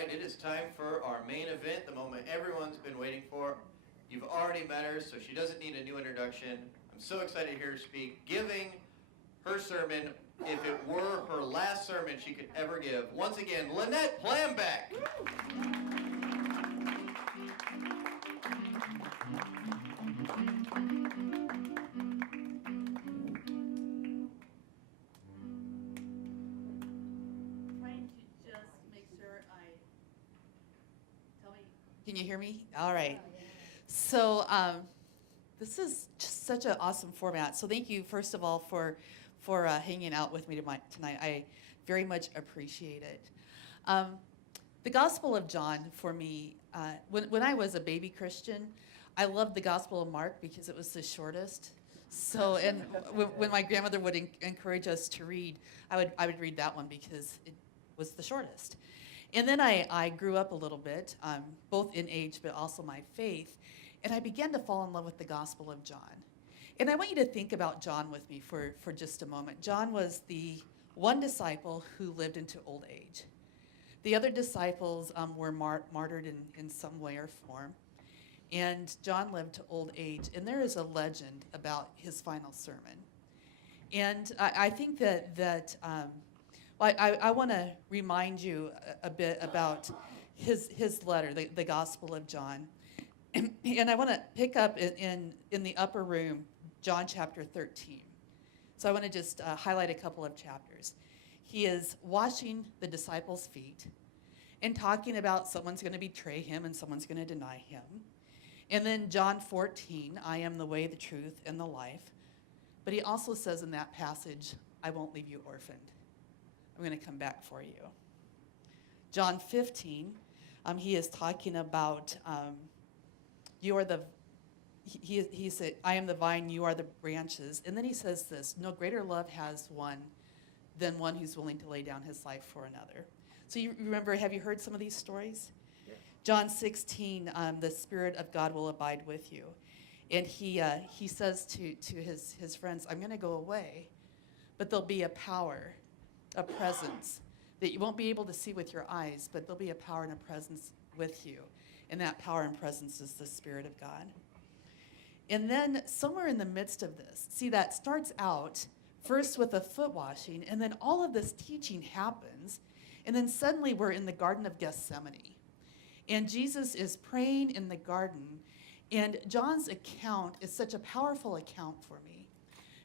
right, it is time for our main event, the moment everyone's been waiting for. You've already met her, so she doesn't need a new introduction. I'm so excited to hear her speak, giving her sermon, if it were her last sermon she could ever give. Once again, Lanette Plambeck. Can you hear me? All right. So this is just such an awesome format. So thank you, first of all, for hanging out with me tonight. I very much appreciate it. The Gospel of John, for me, when I was a baby Christian, I loved the Gospel of Mark because it was the shortest. So, and when my grandmother would encourage us to read, I would read that one because it was the shortest. And then I grew up a little bit, both in age but also my faith, and I began to fall in love with the Gospel of John. And I want you to think about John with me for just a moment. John was the one disciple who lived into old age. The other disciples were martyred in some way or form, and John lived to old age. And there is a legend about his final sermon. And I think that I want to remind you a bit about his letter, the Gospel of John. And I want to pick up in the upper room, John chapter 13. So I want to just highlight a couple of chapters. He is washing the disciples' feet and talking about someone's going to betray him and someone's going to deny him. And then John 14, I am the way, the truth, and the life. But he also says in that passage, I won't leave you orphaned. I'm going to come back for you. John 15, he is talking about you are the, he said, I am the vine, you are the branches. And then he says this, no greater love has one than one who's willing to lay down his life for another. So you remember, have you heard some of these stories? Yeah. John 16, the Spirit of God will abide with you. And he says to his friends, I'm going to go away, but there'll be a power, a presence that you won't be able to see with your eyes, but there'll be a power and a presence with you. And that power and presence is the Spirit of God. And then somewhere in the midst of this, see, that starts out first with a foot washing, and then all of this teaching happens, and then suddenly we're in the Garden of Gethsemane. And Jesus is praying in the garden, and John's account is such a powerful account for me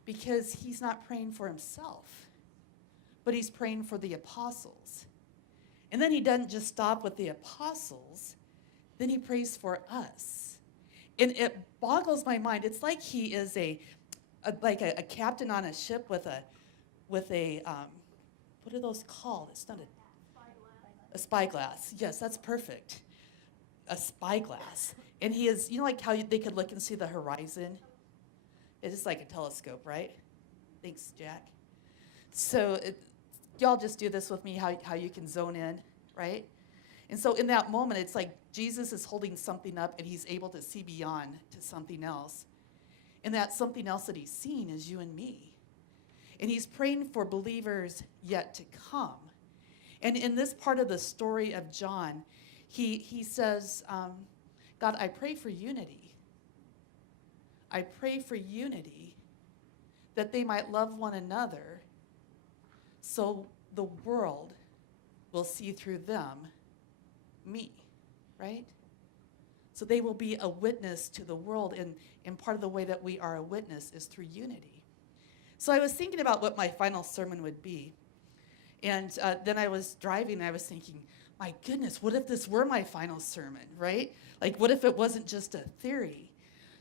because he's not praying for himself, but he's praying for the apostles. And then he doesn't just stop with the apostles, then he prays for us. And it boggles my mind. It's like he is a captain on a ship with a what are those called? It's not a spyglass. Yes, that's perfect. A spyglass. And he is, you know, like how they could look and see the horizon? It's just like a telescope, right? Thanks, Jack. So y'all just do this with me, how you can zone in, right? And so in that moment, it's like Jesus is holding something up and he's able to see beyond to something else. And that something else that he's seeing is you and me. And he's praying for believers yet to come. And in this part of the story of John, he says, God, I pray for unity. I pray for unity that they might love one another so the world will see through them me, right? So they will be a witness to the world, and part of the way that we are a witness is through unity. So I was thinking about what my final sermon would be, and then I was driving and I was thinking, my goodness, what if this were my final sermon, right? Like, what if it wasn't just a theory?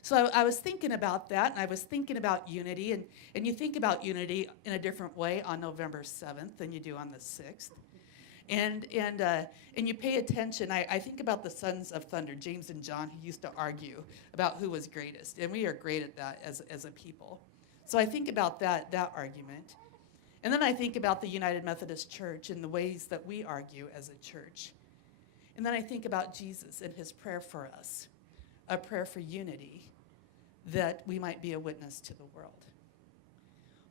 So I was thinking about that, and I was thinking about unity, and you think about unity in a different way on November 7th than you do on the 6th. And you pay attention. I think about the sons of thunder, James and John, who used to argue about who was greatest, and we are great at that as a people. So I think about that argument. And then I think about the United Methodist Church and the ways that we argue as a church. And then I think about Jesus and his prayer for us, a prayer for unity, that we might be a witness to the world.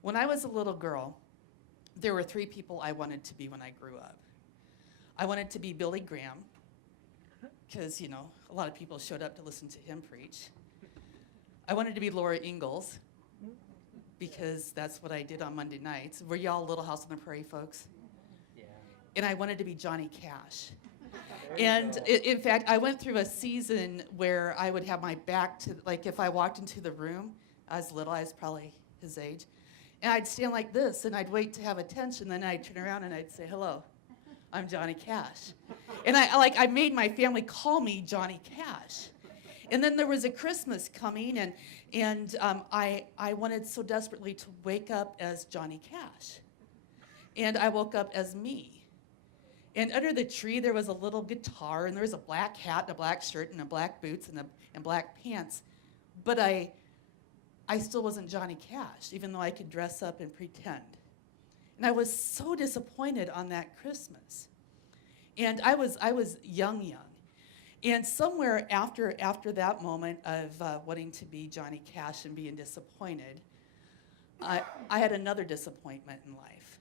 When I was a little girl, there were 3 people I wanted to be when I grew up. I wanted to be Billy Graham because, you know, a lot of people showed up to listen to him preach. I wanted to be Laura Ingalls because that's what I did on Monday nights. Were y'all Little House on the Prairie folks? Yeah. And I wanted to be Johnny Cash. And in fact, I went through a season where I would have my back to, like if I walked into the room, I was little, I was probably his age, and I'd stand like this and I'd wait to have attention, then I'd turn around and I'd say, hello, I'm Johnny Cash. And I made my family call me Johnny Cash. And then there was a Christmas coming, and I wanted so desperately to wake up as Johnny Cash. And I woke up as me. And under the tree, there was a little guitar, and there was a black hat, and a black shirt, and a black boots, and black pants. But I still wasn't Johnny Cash, even though I could dress up and pretend. And I was so disappointed on that Christmas. And I was young. And somewhere after that moment of wanting to be Johnny Cash and being disappointed, I had another disappointment in life.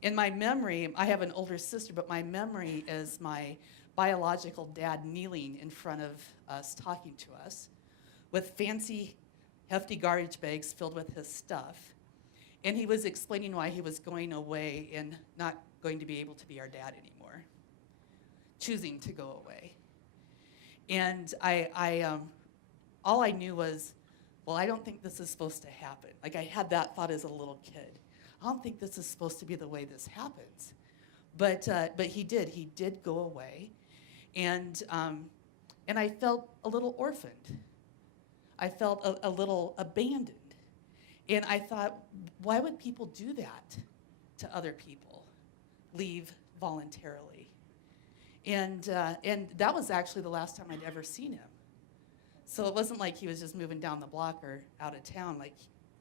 In my memory, I have an older sister, but my memory is my biological dad kneeling in front of us, talking to us, with fancy, hefty garbage bags filled with his stuff. And he was explaining why he was going away and not going to be able to be our dad anymore, choosing to go away. And all I knew was, well, I don't think this is supposed to happen. Like I had that thought as a little kid. I don't think this is supposed to be the way this happens. But he did. He did go away. And I felt a little orphaned. I felt a little abandoned. And I thought, why would people do that to other people? Leave voluntarily. And that was actually the last time I'd ever seen him. So it wasn't like he was just moving down the block or out of town, like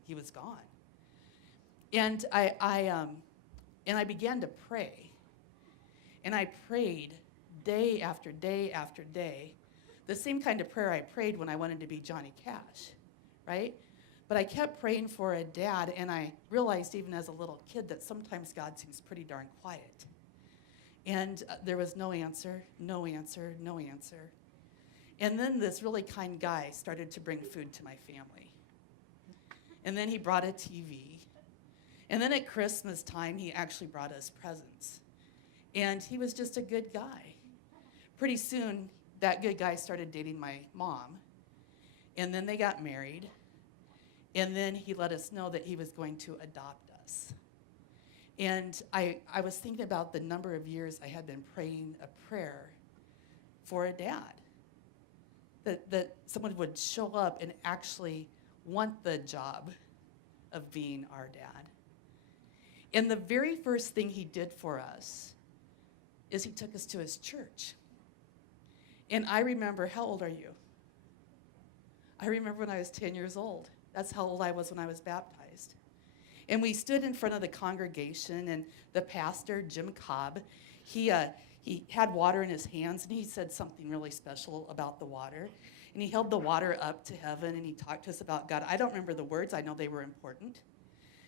he was gone. And I began to pray. And I prayed day after day after day, the same kind of prayer I prayed when I wanted to be Johnny Cash, right? But I kept praying for a dad, and I realized even as a little kid that sometimes God seems pretty darn quiet. And there was no answer, no answer, no answer. And then this really kind guy started to bring food to my family. And then he brought a TV. And then at Christmas time, he actually brought us presents. And he was just a good guy. Pretty soon, that good guy started dating my mom. And then they got married. And then he let us know that he was going to adopt us. And I was thinking about the number of years I had been praying a prayer for a dad. That someone would show up and actually want the job of being our dad. And the very first thing he did for us is he took us to his church. And I remember, how old are you? I remember when I was 10 years old. That's how old I was when I was baptized. And we stood in front of the congregation, and the pastor, Jim Cobb, he had water in his hands, and he said something really special about the water. And he held the water up to heaven, and he talked to us about God. I don't remember the words. I know they were important.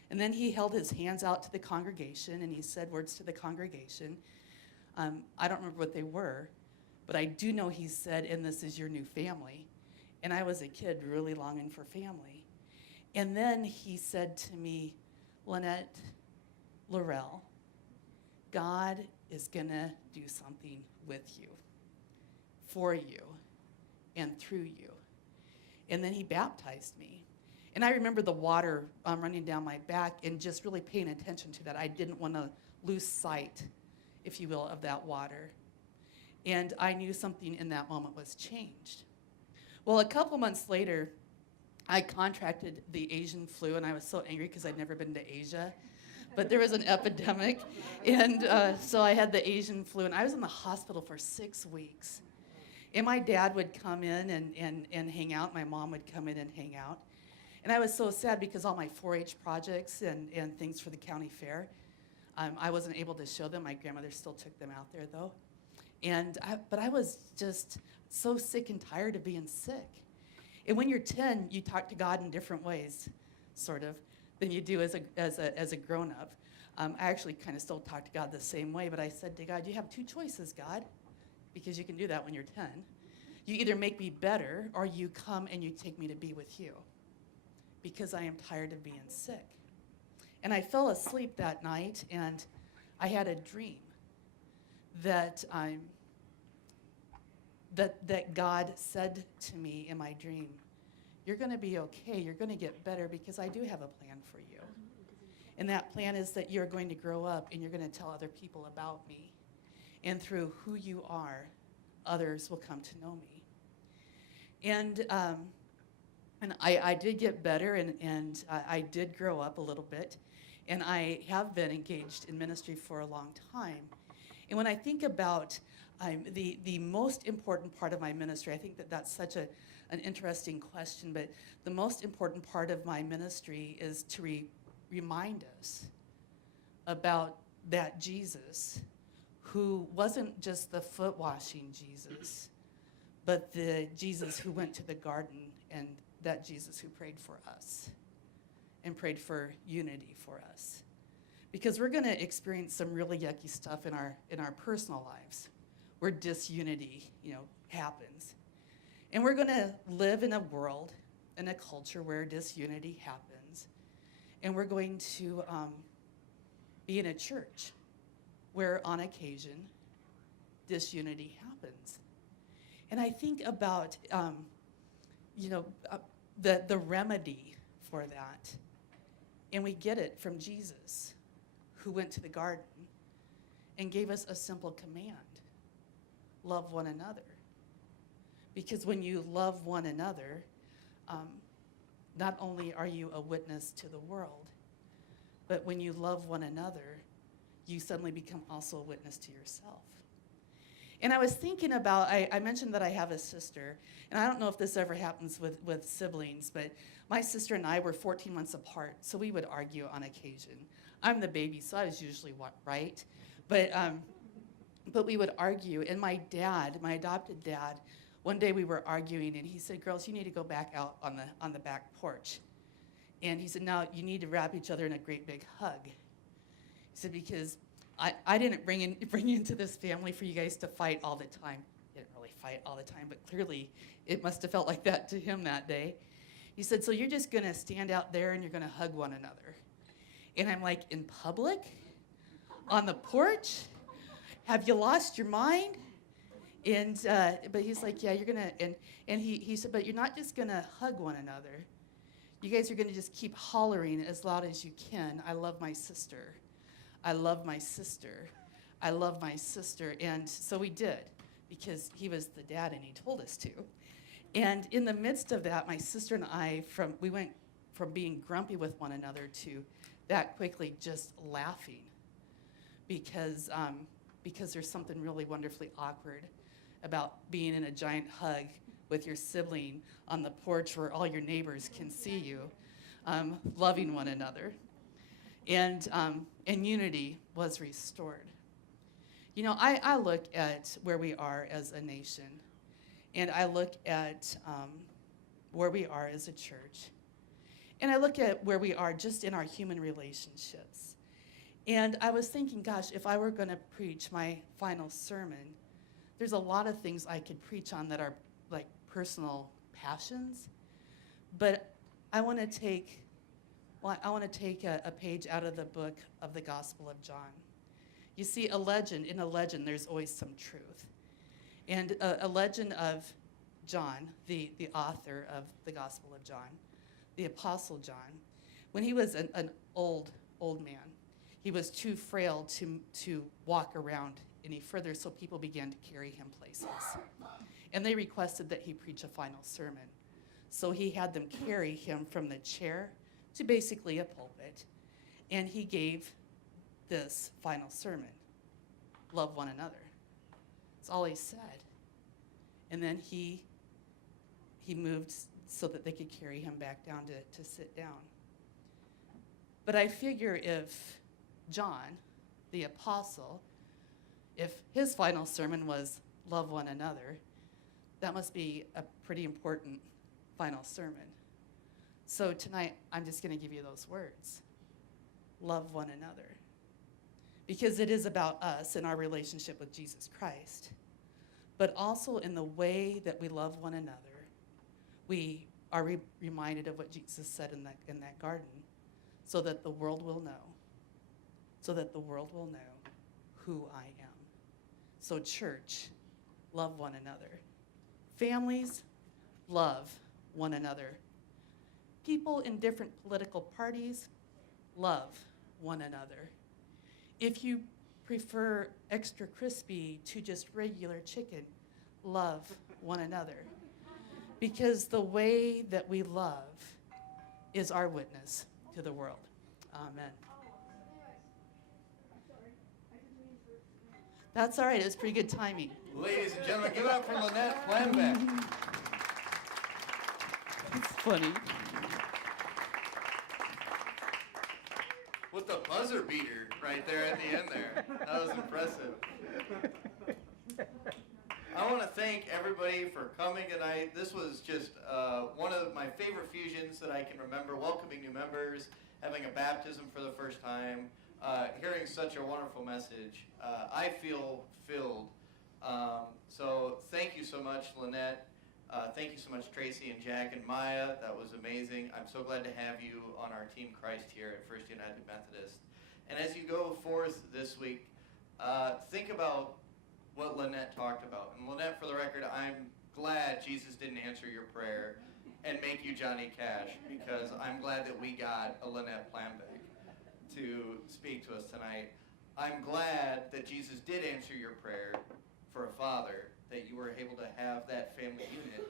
And then he held his hands out to the congregation, and he said words to the congregation. I don't remember what they were, but I do know he said, and this is your new family. And I was a kid really longing for family. And then he said to me, Lanette, Laurel, God is going to do something with you, for you, and through you. And then he baptized me. And I remember the water running down my back and just really paying attention to that. I didn't want to lose sight, if you will, of that water. And I knew something in that moment was changed. Well, a couple months later, I contracted the Asian flu, and I was so angry because I'd never been to Asia. But there was an epidemic, and so I had the Asian flu, and I was in the hospital for 6 weeks. And my dad would come in and hang out. My mom would come in and hang out. And I was so sad because all my 4-H projects and things for the county fair, I wasn't able to show them. My grandmother still took them out there, though. But I was just so sick and tired of being sick. And when you're 10, you talk to God in different ways, sort of, than you do as a grown-up. I actually kind of still talk to God the same way, but I said to God, you have two choices, God, because you can do that when you're 10. You either make me better or you come and you take me to be with you because I am tired of being sick. And I fell asleep that night, and I had a dream that that God said to me in my dream, you're going to be okay. You're going to get better because I do have a plan for you. And that plan is that you're going to grow up and you're going to tell other people about me. And through who you are, others will come to know me. And I did get better, and I did grow up a little bit. And I have been engaged in ministry for a long time. And when I think about the most important part of my ministry, I think that that's such an interesting question, but the most important part of my ministry is to remind us about that Jesus who wasn't just the foot washing Jesus, but the Jesus who went to the garden, and that Jesus who prayed for us and prayed for unity for us. Because we're going to experience some really yucky stuff in our personal lives where disunity, happens. And we're going to live in a world, in a culture where disunity happens. And we're going to be in a church where on occasion disunity happens. And I think about, the remedy for that. And we get it from Jesus, who went to the garden and gave us a simple command: love one another. Because when you love one another, not only are you a witness to the world, but when you love one another, you suddenly become also a witness to yourself. And I was thinking about, I mentioned that I have a sister, and I don't know if this ever happens with siblings, but my sister and I were 14 months apart, so we would argue on occasion. I'm the baby, so I was usually right, but we would argue. And my dad, my adopted dad, one day we were arguing, and he said, "Girls, you need to go back out on the back porch." And he said, "Now you need to wrap each other in a great big hug." He said, "Because I didn't bring you into this family for you guys to fight all the time." He didn't really fight all the time, but clearly it must have felt like that to him that day. He said, "So you're just going to stand out there and you're going to hug one another." And I'm like, "In public? On the porch? Have you lost your mind?" And but he's like, "Yeah, you're going to," and he said, "But you're not just going to hug one another. You guys are going to just keep hollering as loud as you can, 'I love my sister. I love my sister. I love my sister.'" And so we did, because he was the dad and he told us to. And in the midst of that, my sister and I, we went from being grumpy with one another to that quickly just laughing, because there's something really wonderfully awkward about being in a giant hug with your sibling on the porch where all your neighbors can see you, loving one another. And unity was restored. I look at where we are as a nation, and I look at where we are as a church, and I look at where we are just in our human relationships. And I was thinking, gosh, if I were going to preach my final sermon, there's a lot of things I could preach on that are like personal passions, but I want to take a page out of the book of the Gospel of John. You see, in a legend, there's always some truth. And a legend of John, the author of the Gospel of John, the Apostle John, when he was an old man, he was too frail to walk around any further, so people began to carry him places. And they requested that he preach a final sermon. So he had them carry him from the chair to basically a pulpit, and he gave this final sermon: love one another. That's all he said. And then he moved so that they could carry him back down to sit down. But I figure if John, the apostle, if his final sermon was love one another, that must be a pretty important final sermon. So tonight, I'm just going to give you those words: love one another. because it is about us and our relationship with Jesus Christ, but also in the way that we love one another. We are reminded of what Jesus said in that garden, so that the world will know, who I am. So church, love one another. Families, love one another. People in different political parties, love one another. If you prefer extra crispy to just regular chicken, love one another. Because the way that we love is our witness to the world. Amen. That's all right, it was pretty good timing. Ladies and gentlemen, give it up for Lanette Plambeck. It's funny. With the buzzer beater right there at the end there. That was impressive. I want to thank everybody for coming tonight. This was just one of my favorite fusions that I can remember, welcoming new members, having a baptism for the first time, hearing such a wonderful message. I feel filled. So thank you so much, Lanette. Thank you so much, Tracy and Jack and Maya. That was amazing. I'm so glad to have you on our Team Christ here at First United Methodist. And as you go forth this week, think about what Lanette talked about. And Lanette, for the record, I'm glad Jesus didn't answer your prayer and make you Johnny Cash, because I'm glad that we got a Lanette Plambeck to speak to us tonight. I'm glad that Jesus did answer your prayer for a father, that you were able to have that family unit.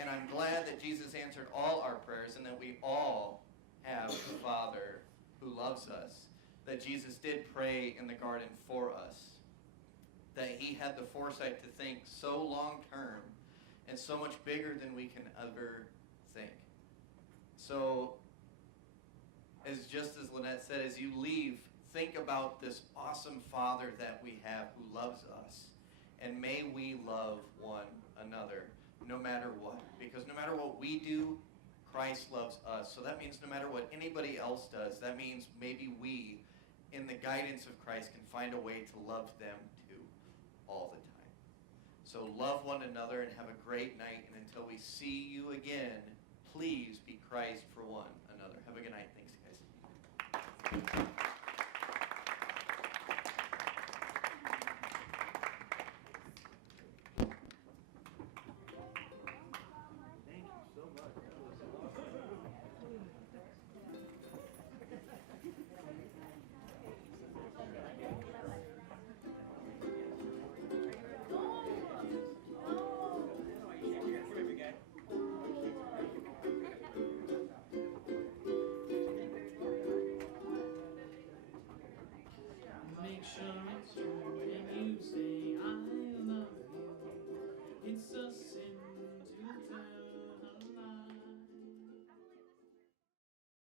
And I'm glad that Jesus answered all our prayers and that we all have a Father who loves us, that Jesus did pray in the garden for us, that he had the foresight to think so long term and so much bigger than we can ever think. So, just as Lanette said, as you leave, think about this awesome Father that we have who loves us. And may we love one another no matter what. Because no matter what we do, Christ loves us. So that means no matter what anybody else does, that means maybe we, in the guidance of Christ, can find a way to love them too, all the time. So love one another and have a great night. And until we see you again, please be Christ for one another. Have a good night. Thanks, guys. Make sure it's true when you say I love you. It's a